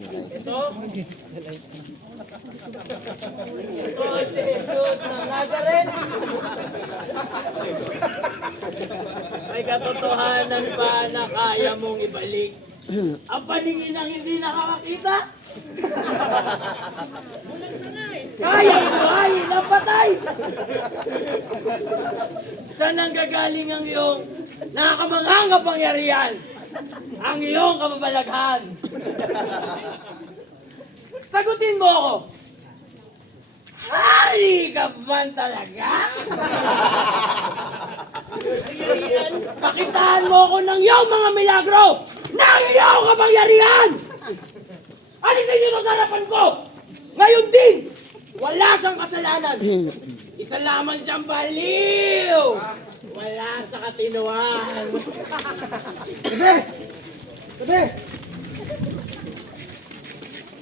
Ito? Ito si Jesus ng Nazareth. May katotohanan ba na kaya mong ibalik ang paningin ng hindi nakakakita? Kaya ibuhayin ang patay! Saan ang gagaling ang iyong nakakamanghang kapangyarihan? Ang iyong kababalaghan? Sagutin mo ako! Hari ka ba talaga? Pakitaan mo ako ng iyong mga milagro ng iyong kapangyarihan! Alisin niyo ito sa harapan ko! Ngayon din! Wala siyang kasalanan! Isa lamang siyang baliw! Wala sa katinuan! Tabi! Tabi!